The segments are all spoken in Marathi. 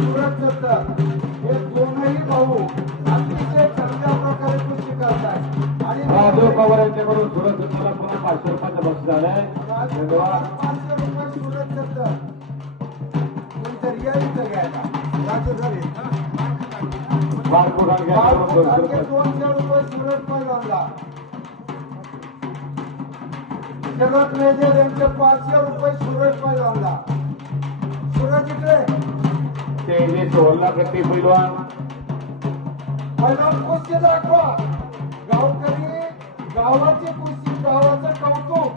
सुरत दत्त हे दोनही भाऊ अतिशय चांगल्या प्रकारे कुस्ती करतात आणि राजू पवार यांच्याकडून सुरत दत्ताला पुन्हा 500 रुपयाचं बक्षीस झालंय. धन्यवाद. 500 रुपये सुरत दत्त कोणतरी यायचं घ्यायला राजू झाले बारकोट यांच्याकडून 200 रुपये. 200 रुपये सुरत पैलवानला. जगत मेजर यांचे 500 रुपये सुरत पैलवानला. सुरत इकडे तेजस ओल्ला गट्टी पैलवान पैलवान कुस्ती दाखवा. गावकरी गावाची कुस्ती गावाचं कौतुक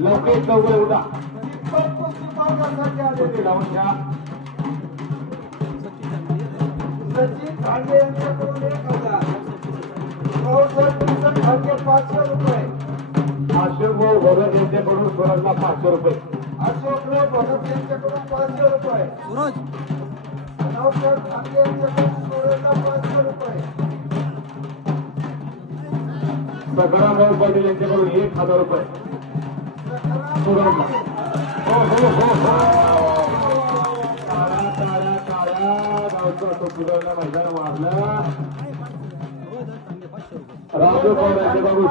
लवकर लवकर उडा तिथं कुस्ती पाहण्यासाठी कुस्ती आलेले लावून घ्या. सचिन खांडे यांच्याकडून 1000. भाऊसाहेब किसन खांडे 500 रुपये. अशोक भाऊ भगत यांच्याकडून सुरतला 500 रुपये. अशोकराव भगत यांच्याकडून 500 रुपये. रावसाहेब खांडे यांच्याकडून सुरतला 500 रुपये. सखारामराव पाटील यांच्याकडून 1000 रुपये. सुरतला हो हो हो हो काळा काळा काळा गावचा तो पुरवला मैदान मारला. राजू पवार यांच्याकडून